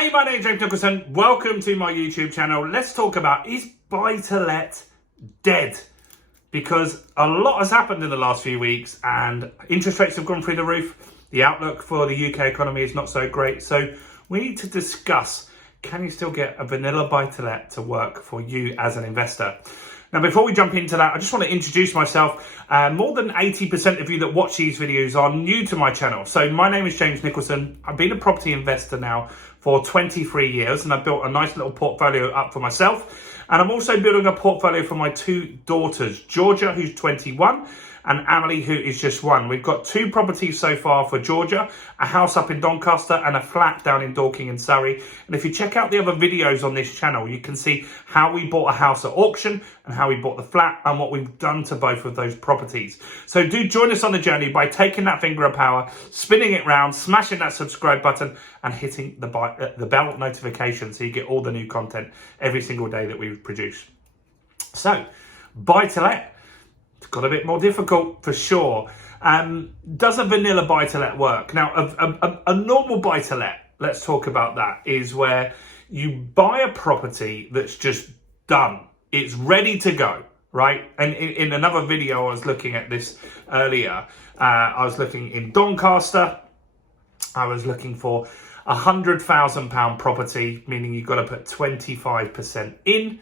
Hey, my name is James Nicholson. Welcome to my YouTube channel. Let's talk about, is buy-to-let dead? Because a lot has happened in the last few weeks and interest rates have gone through the roof. The outlook for the UK economy is not so great. So we need to discuss, can you still get a vanilla buy-to-let to work for you as an investor? Now, before we jump into that, I just want to introduce myself. More than 80% of you that watch these videos are new to my channel. So my name is James Nicholson. I've been a property investor now for 23 years, and I've built a nice little portfolio up for myself. And I'm also building a portfolio for my two daughters, Georgia, who's 21, and Emily, who is just 1. We've got 2 properties so far for Georgia, a house up in Doncaster and a flat down in Dorking in Surrey. And if you check out the other videos on this channel, you can see how we bought a house at auction and how we bought the flat and what we've done to both of those properties. So do join us on the journey by taking that finger of power, spinning it round, smashing that subscribe button and hitting the bell notification so you get all the new content every single day that we produce. So, buy to let. It's got a bit more difficult for sure. Does a vanilla buy-to-let work? Now, a normal buy-to-let, let's talk about that, is where you buy a property that's just done. It's ready to go, right? And in another video, I was looking at this earlier. I was looking in Doncaster. I was looking for £100,000 property, meaning you've got to put 25% in.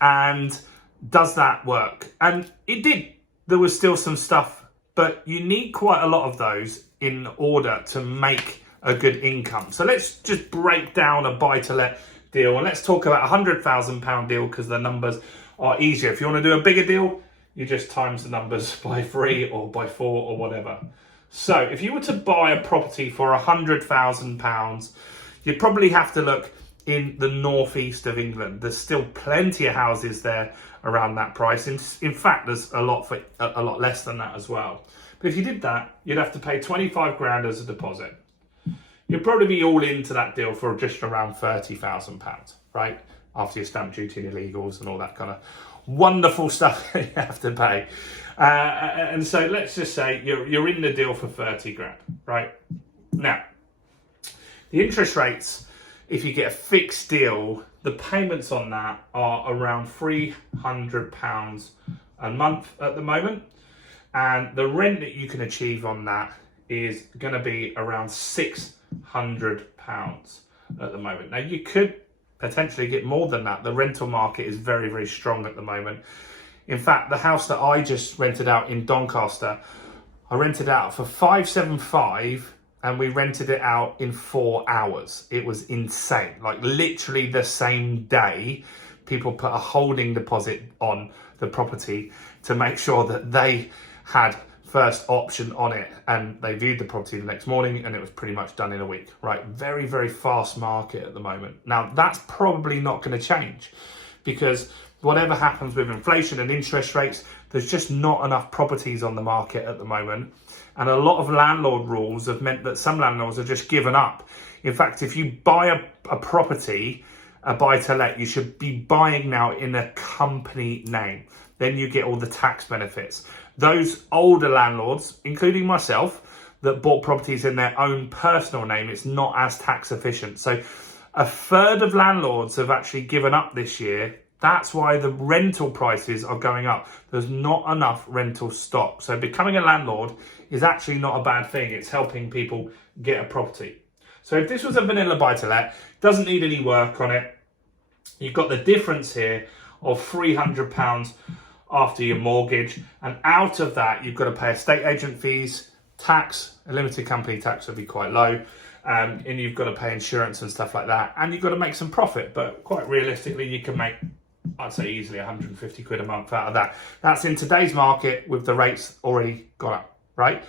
And does that work? And it did. There was still some stuff, but you need quite a lot of those in order to make a good income. So let's just break down a buy-to-let deal, and let's talk about a £100,000 deal because the numbers are easier. If you want to do a bigger deal, you just times the numbers by 3 or by 4 or whatever. So if you were to buy a property for £100,000, you'd probably have to look in the northeast of England. There's still plenty of houses there around that price. In fact, there's a lot less than that as well. But if you did that, you'd have to pay 25 grand as a deposit. You'd probably be all into that deal for just around £30,000, right? After your stamp duty and illegals and all that kind of wonderful stuff that you have to pay. And so let's just say you're in the deal for 30 grand, right? Now, the interest rates, if you get a fixed deal, the payments on that are around £300 a month at the moment. And the rent that you can achieve on that is going to be around £600 at the moment. Now, you could potentially get more than that. The rental market is very, very strong at the moment. In fact, the house that I just rented out in Doncaster, I rented out for £575. And we rented it out in 4 hours. It was insane. Like literally the same day, people put a holding deposit on the property to make sure that they had first option on it. And they viewed the property the next morning and it was pretty much done in a week, right? Very, very fast market at the moment. Now, that's probably not going to change because whatever happens with inflation and interest rates, there's just not enough properties on the market at the moment. And a lot of landlord rules have meant that some landlords have just given up. In fact, if you buy a property, a buy-to-let, you should be buying now in a company name. Then you get all the tax benefits. Those older landlords, including myself, that bought properties in their own personal name, it's not as tax efficient. So a third of landlords have actually given up this year. That's why the rental prices are going up. There's not enough rental stock. So becoming a landlord is actually not a bad thing. It's helping people get a property. So if this was a vanilla buy-to-let, doesn't need any work on it. You've got the difference here of £300 after your mortgage. And out of that, you've got to pay estate agent fees, tax, a limited company tax would be quite low. And you've got to pay insurance and stuff like that. And you've got to make some profit. But quite realistically, you can make, I'd say easily 150 quid a month out of that. That's in today's market with the rates already gone up, right?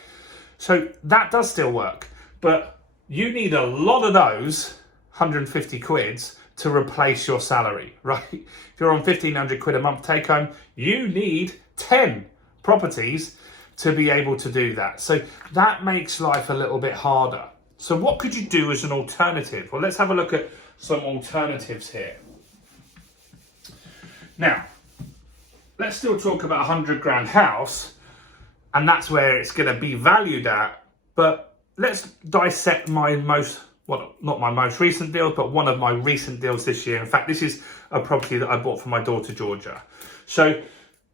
So that does still work, but you need a lot of those 150 quids to replace your salary, right? If you're on 1,500 quid a month take home, you need 10 properties to be able to do that. So that makes life a little bit harder. So what could you do as an alternative? Well, let's have a look at some alternatives here. Now, let's still talk about a 100 grand house, and that's where it's going to be valued at. But let's dissect my most well, not my most recent deal, but one of my recent deals this year. In fact, this is a property that I bought for my daughter, Georgia. So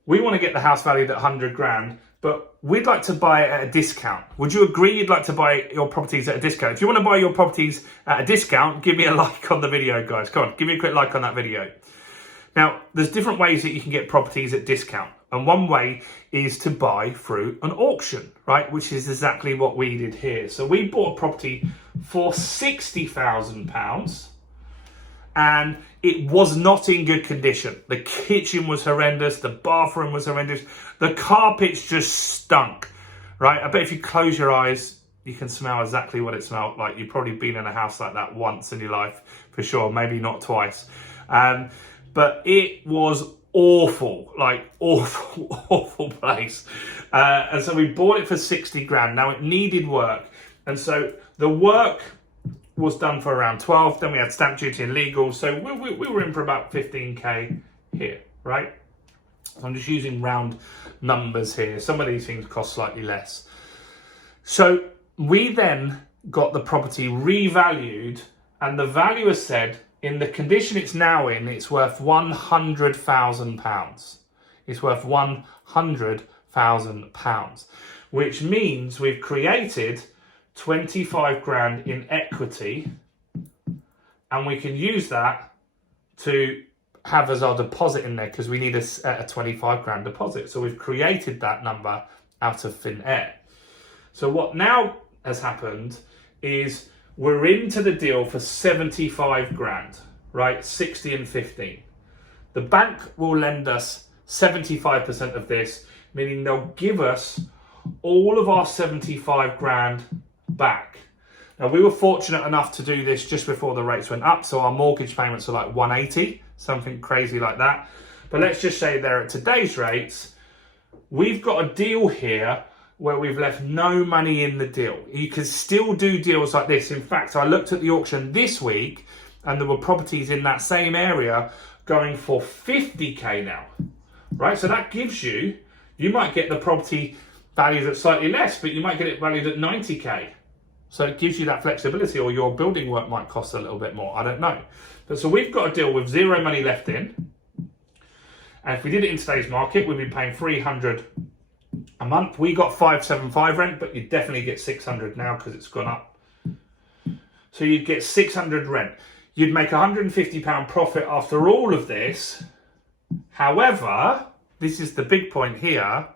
we want to get the house valued at 100 grand, but we'd like to buy it at a discount. Would you agree you'd like to buy your properties at a discount? If you want to buy your properties at a discount, give me a like on the video, guys. Come on, give me a quick like on that video. Now, there's different ways that you can get properties at discount. And one way is to buy through an auction, right? Which is exactly what we did here. So we bought a property for £60,000 and it was not in good condition. The kitchen was horrendous. The bathroom was horrendous. The carpets just stunk, right? I bet if you close your eyes, you can smell exactly what it smelled like. You've probably been in a house like that once in your life, for sure. Maybe not twice. But it was awful, like awful place. And so we bought it for 60 grand. Now it needed work. And so the work was done for around 12. Then we had stamp duty and legal. So we were in for about 15K here, right? I'm just using round numbers here. Some of these things cost slightly less. So we then got the property revalued and the valuer said, in the condition it's now in, it's worth £100,000. It's worth £100,000, which means we've created 25 grand in equity, and we can use that to have as our deposit in there because we need a 25 grand deposit. So we've created that number out of thin air. So what now has happened is we're into the deal for 75 grand, right? 60 and 15. The bank will lend us 75% of this, meaning they'll give us all of our 75 grand back. Now, we were fortunate enough to do this just before the rates went up, so our mortgage payments are like 180, something crazy like that. But let's just say they're at today's rates. We've got a deal here where we've left no money in the deal. You can still do deals like this. In fact, I looked at the auction this week and there were properties in that same area going for 50K now, right? So that gives you might get the property valued at slightly less, but you might get it valued at 90K. So it gives you that flexibility, or your building work might cost a little bit more. I don't know. But so we've got a deal with zero money left in. And if we did it in today's market, we'd be paying 300 a month. We got 575 rent, but you'd definitely get 600 now because it's gone up. So you'd get 600 rent. You'd make £150 profit after all of this. However, this is the big point here.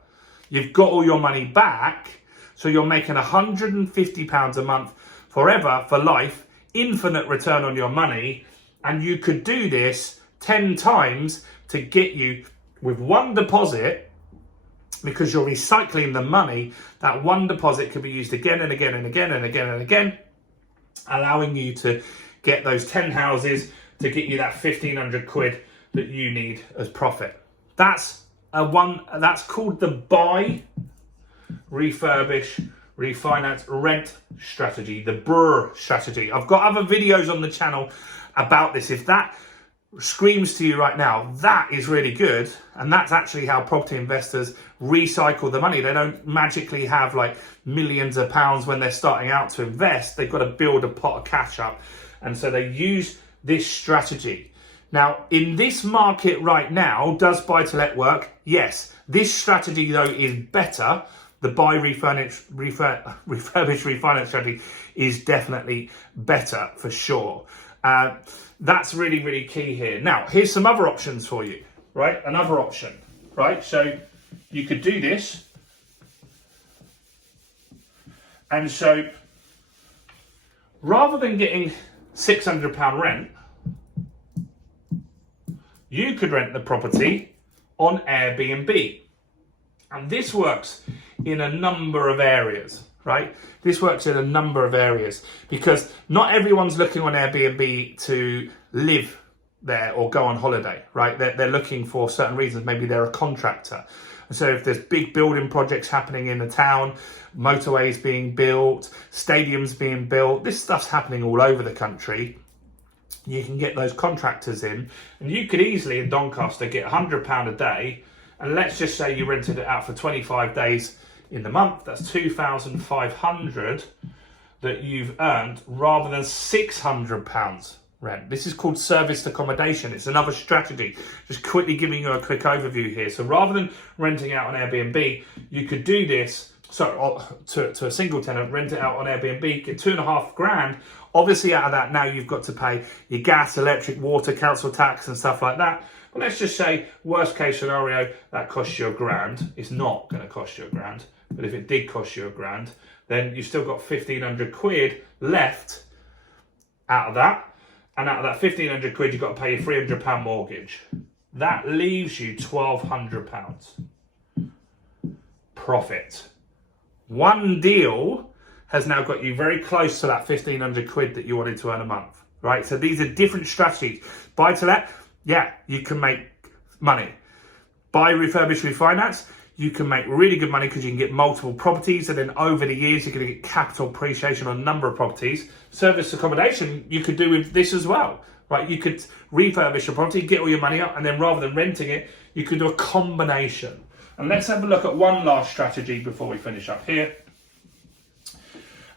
You've got all your money back. So you're making £150 a month forever, for life, infinite return on your money. And you could do this 10 times to get you with one deposit. Because you're recycling the money, that one deposit could be used again and again and again and again and again, allowing you to get those 10 houses to get you that 1,500 quid that you need as profit. That's called the buy, refurbish, refinance, rent strategy, the BRRR strategy. I've got other videos on the channel about this. If that screams to you right now, that is really good, and that's actually how property investors recycle the money. They don't magically have like millions of pounds when they're starting out to invest. They've got to build a pot of cash up, and so they use this strategy. Now, in this market right now, does buy-to-let work? Yes. This strategy though is better. The buy, refurbish, refinance strategy is definitely better for sure. That's really, really key here. Now, here's some other options for you, right? Another option, right? So you could do this. And so rather than getting £600 rent, you could rent the property on Airbnb. And this works in a number of areas, right? This works in a number of areas because not everyone's looking on Airbnb to live there or go on holiday, right? They're looking for certain reasons. Maybe they're a contractor. And so if there's big building projects happening in the town, motorways being built, stadiums being built, this stuff's happening all over the country. You can get those contractors in, and you could easily in Doncaster get £100 a day. And let's just say you rented it out for 25 days in the month. That's 2,500 that you've earned rather than £600 rent. This is called serviced accommodation. It's another strategy. Just quickly giving you a quick overview here. So rather than renting out on Airbnb, you could do this to a single tenant, rent it out on Airbnb, get £2,500. Obviously out of that now you've got to pay your gas, electric, water, council tax and stuff like that. But let's just say worst case scenario, that costs you £1,000. It's not going to cost you £1,000, but if it did cost you £1,000, then you've still got 1,500 quid left out of that. And out of that 1,500 quid, you've got to pay your £300 mortgage. That leaves you £1,200 profit. One deal has now got you very close to that 1,500 quid that you wanted to earn a month, right? So these are different strategies. Buy to let, yeah, you can make money. Buy, refurbish, refinance, you can make really good money because you can get multiple properties, and then over the years you're going to get capital appreciation on a number of properties. Service accommodation you could do with this as well, right? You could refurbish a property, get all your money up, and then rather than renting it, you could do a combination. And let's have a look at one last strategy before we finish up here.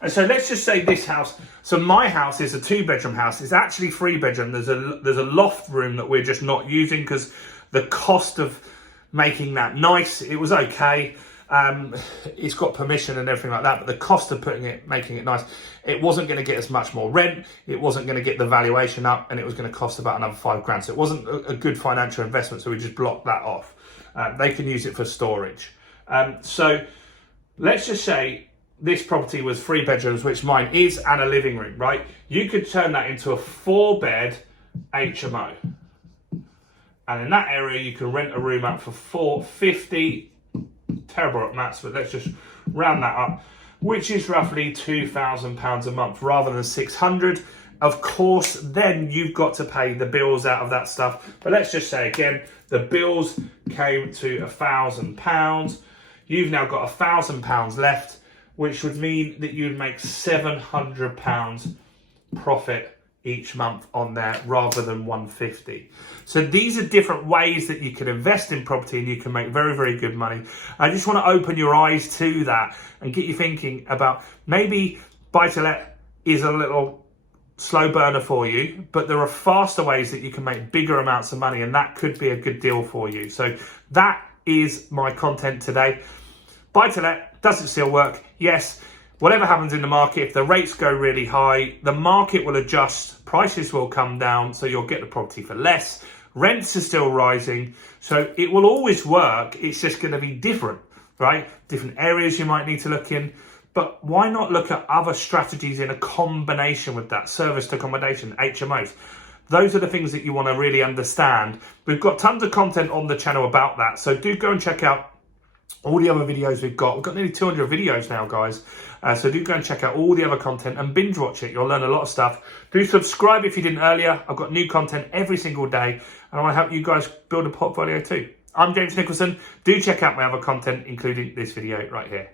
And so let's just say this house. So my house is a 2-bedroom house. It's actually 3-bedroom. There's a loft room that we're just not using because the cost of making that nice, it was okay. It's got permission and everything like that, but the cost of making it nice, it wasn't going to get as much more rent. It wasn't going to get the valuation up, and it was going to cost about another £5,000. So it wasn't a good financial investment. So we just blocked that off. They can use it for storage. So let's just say this property was 3 bedrooms, which mine is, and a living room, right? You could turn that into a 4-bed HMO. And in that area, you can rent a room out for $450. Terrible at maths, but let's just round that up, which is roughly £2,000 a month rather than 600. Of course, then you've got to pay the bills out of that stuff. But let's just say again, the bills came to £1,000. You've now got £1,000 left, which would mean that you'd make £700 profit each month on there rather than 150. So these are different ways that you can invest in property and you can make very, very good money. I just want to open your eyes to that and get you thinking about maybe buy-to-let is a little slow burner for you, but there are faster ways that you can make bigger amounts of money, and that could be a good deal for you. So that is my content today. Buy-to-let, does it still work? Yes. Whatever happens in the market, if the rates go really high, the market will adjust, prices will come down, so you'll get the property for less. Rents are still rising, so it will always work. It's just going to be different, right? Different areas you might need to look in. But why not look at other strategies in a combination with that? Serviced accommodation, HMOs. Those are the things that you want to really understand. We've got tons of content on the channel about that, so do go and check out all the other videos we've got. We've got nearly 200 videos now, guys. So do go and check out all the other content and binge watch it. You'll learn a lot of stuff. Do subscribe if you didn't earlier. I've got new content every single day, and I want to help you guys build a portfolio too. I'm James Nicholson. Do check out my other content, including this video right here.